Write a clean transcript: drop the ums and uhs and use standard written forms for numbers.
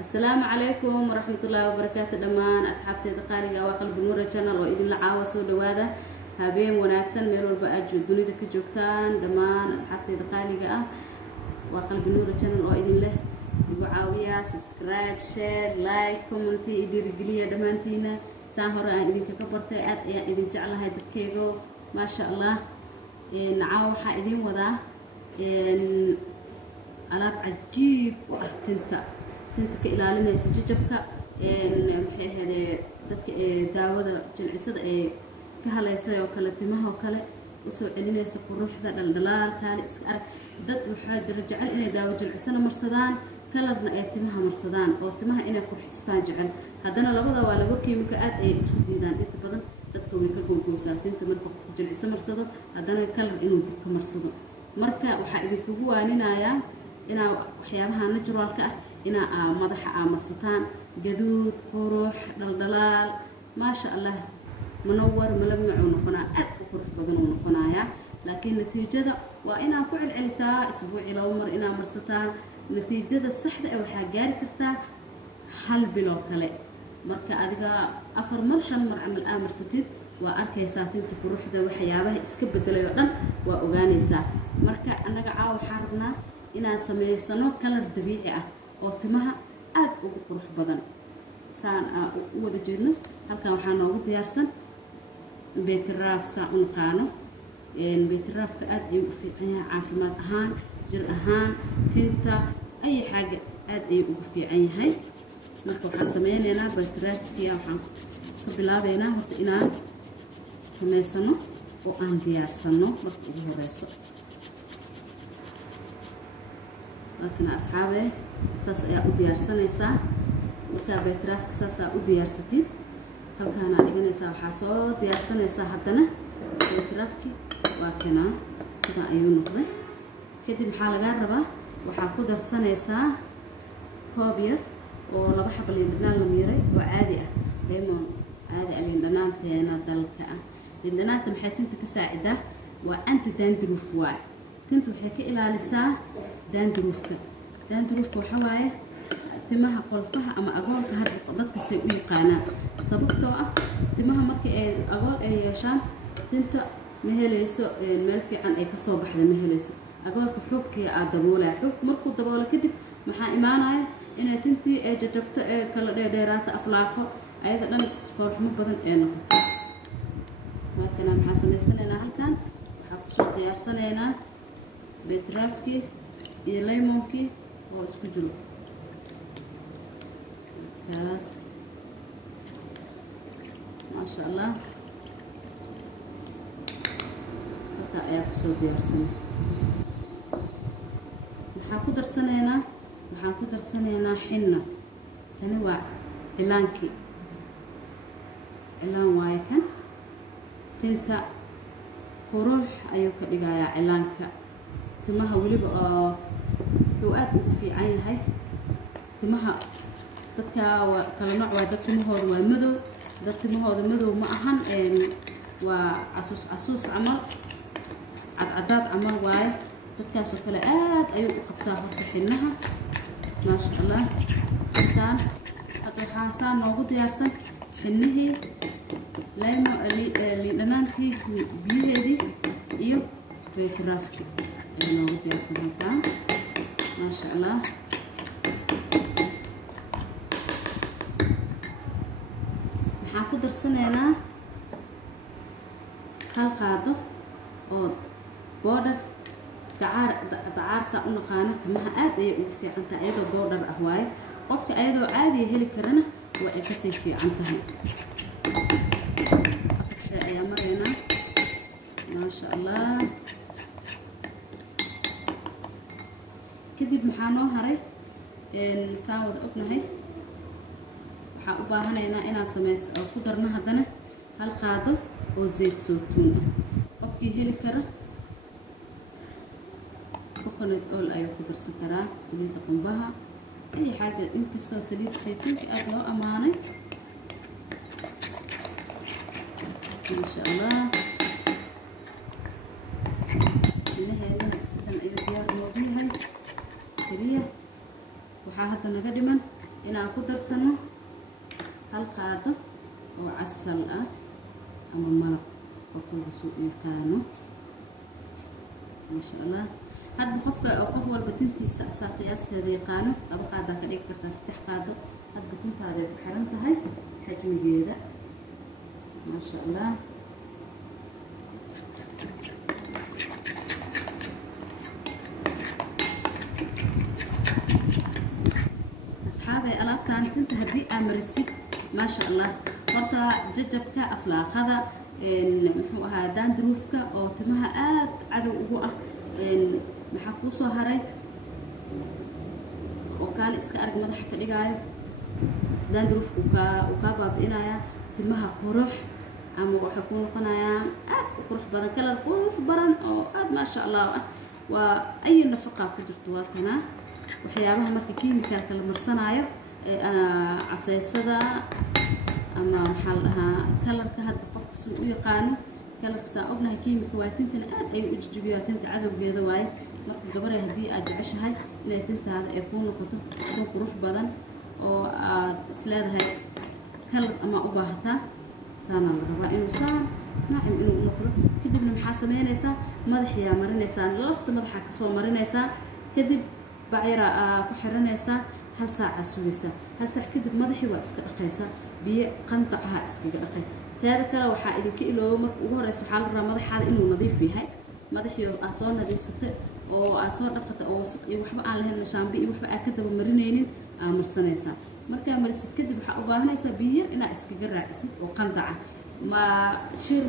السلام عليكم ورحمة الله وبركاته دمان أصحابتي دقالي وقلب نور channel وإذن لعاوة سو دوادا هابين وناكسن ميرول بأجو الدنيا دكي جوكتان دمان أصحابتي دقالي وقلب نور channel وإذن له وعاوية سبسكرايب شير لايك كومنتي إدي رجلية دمانتينا ساهرة إذن كبرتي إذن جعلها دكيغو ما شاء الله نعاو حائدين وذا ألعاب عجيب تنت كإلالينيس ججبك maxay ahayd dadka daawada jilcisada ee ka haleysay oo kala timaha oo kale isoo celinaysa quruxda dhaldhalaalka iska arag dad waxa jira jecel inay daawo jilcisana marsadaan kalarna ay timaha marsadaan oo timaha inay qurxistaan jecel haddana labada waa lagu kiimika aad ay isku diidaan inta badan dadka way ka googoosaa tinta marka qof jilcisa marsado haddana kalar inuu dib ka marsado marka waxa idinku waaninayaa ina waxyaabaha naturalka ah ina madaxa marsataan جدود قروح دلدلال ما شاء الله منور ملمع ونقنا قروح بدن ونقنايا لكن نتيجة وإنا كل علساء أسبوع إلى عمر إنا مرستان نتيجة الصحة أو حاجات كرتا هل بلو كله مركا أديكا أفر مرشان مر عمل آمر ستيد وأركي ساتين تقروح ده وحيابه إسكب الدليل وأغاني سا مركا أنا عاو حاربنا إنا سمي سنو كلر طبيعي وتمها aad ugu qurux badan saan u wada jeedno halkan waxaan noogu diyaarsan beetraaf saan qaano beetraafka aad ay u fiican yahay caafimaad ahaan jir ahaan tinta ay xaga aad ay ugu fiican yahay marka waxaan sameeynaa beetraafkii waxaan ka bilaabeynaa horta inaan sameysano oo aan diyaarsano marka ugu horeyso laakiin asxaabe saas ayaa u diyaarsanaysaa marka beetraafka saas aad u diyaarsatid halkaan aad dhiganaysaa waxaa soo diyaarsanaysaa haddana beetraafki waa kana sida ayuu noqday kadib maxaa laga rabaa waxaa ku darsanaysaa koob yar oo laba xabo liin dhanaan la miiray oo caadi ah lemon caadi ah liin dhanaanteena dalka ah liin dhanaanta maxay tinta ka saacidaa waa anti dandruff waay tinta waxay ka ilaalisaa dandruffka dandruffka waxa waaye timaha qolfaha ama agoolka hadda dadka say u yaqaanaan sababtoo ah timaha markii ay agool ay yeeshaan tinta ma helayso meel fiican ay ka soo baxda ma helayso agoolka xubkii aad daboolaa xubku markuu daboolo kadib maxaa imaanaya inay tintii ay jajabto ee kala dheeraato aflaaqo ayada dhan foorxumo badan ee noqoto markana maxaa sameysanaynaa halkan waxaa kusoo diyaarsanaynaa beetraafkii iyo lemonkii oo isku jiro خلاص ما شاء الله هكا ayaa ku soo diyaarsan waxaan ku darsanaynaa xinna tani waa cilaankii cilaan waaye kan tinta qurux ayuu ka dhigayaa cilaanka timaha waliba oo uu aad ugu fiican yahay timaha dadka kala nooc waa dad timahooda waa madow dad timahooda madow ma ahan waa casuus camal cadcadaad camal waaye dadkaas oo kale aad ayuu u qabtaa horta xinnaha ما شاء الله كان هذا حاسان موجود يارسن حنه لما اللي نانتي بيهدي إيو بيترافك اللي موجود يارسن كان ما شاء الله حاكو درسنا خلقاته أو بودر دعار سأقول قانة تمها آد أي في عنتا أيضا بودر أهواي قفك أيضا عادي هلي كرنا وإكسي في عنتها أشياء يا مرينا ما شاء الله كدب محانو هري نساود أبنا هاي حقوبا هنا إنا سميس أو قدرنا هدنا هالقادة وزيت سوتون قفكي هلي كرنا coconut oil أيوة قدر سكرها سليت قنبها أي حاجة يمكن سو سليت زيتون في أكله أمانة ما شاء الله هنا هذه السدن أيوة ديار موجودة كريه وحاها هذا نقدما inaan ku darsano hal qaado oo casal ah ama malab qofka soo yaqaano ma sha Allah hadda qof walba tintiisa asaa qiyaasteeda yaqaano laba qaada ka dhigi kartaa 3 qaado hadba tintaada ku xiran tahay xajmigeeda ma sha Allah asxaabay alaabtaan tinta haddii aad marisid ما شاء الله horta jajabka aflaaqada muxuu ahaa dandruufka oo timaha aad cadow ugu ah maxaa ku soo haray oo kaal iska arag madaxa ka dhigaayo dandruufka uu ka baabi'inaya timaha qurux ama waxa ku noqonayaan aad qurux badan kala qurux baran oo aad ma sha Allah waa ay nafaqa ku jirto waana waxyaabaha marka kiimikaalka la marsanayo عسيسدا أما محلها كلر كهاد قفت سوق يقانو كلر ساقبنا كيميك واتنتنا أي إججبيات تنت عدو بيدا واي مرة جبرة هدي أجعش هاي إلى تنت هذا يكون كتب كتب روح بدن أو سلاد هاي كلر أما أباهتا سانا الربا إنه سان نعم إنه نقول كده بنا محاسمين إنسا مدح يا مرين إنسان لفت مدحك صو مرين إنسان كده بعيرة كحرين إنسان هل ساعة سويسة هل ساعة كده مدحي واسك أقيسة بقنطعها اسك أقي تارك وحائل كيلو وهو سبحان الله مدح حال إنه نظيف فيها مدحي أصور نظيف ستة أو أصور دقة أو سق وحبة على هالنشان بي وحبة أكتب مرنين مرسنيسة مركا مرست كده بحق وباهنيسة بير إن اسك جرع اسك وقنطعة ما شير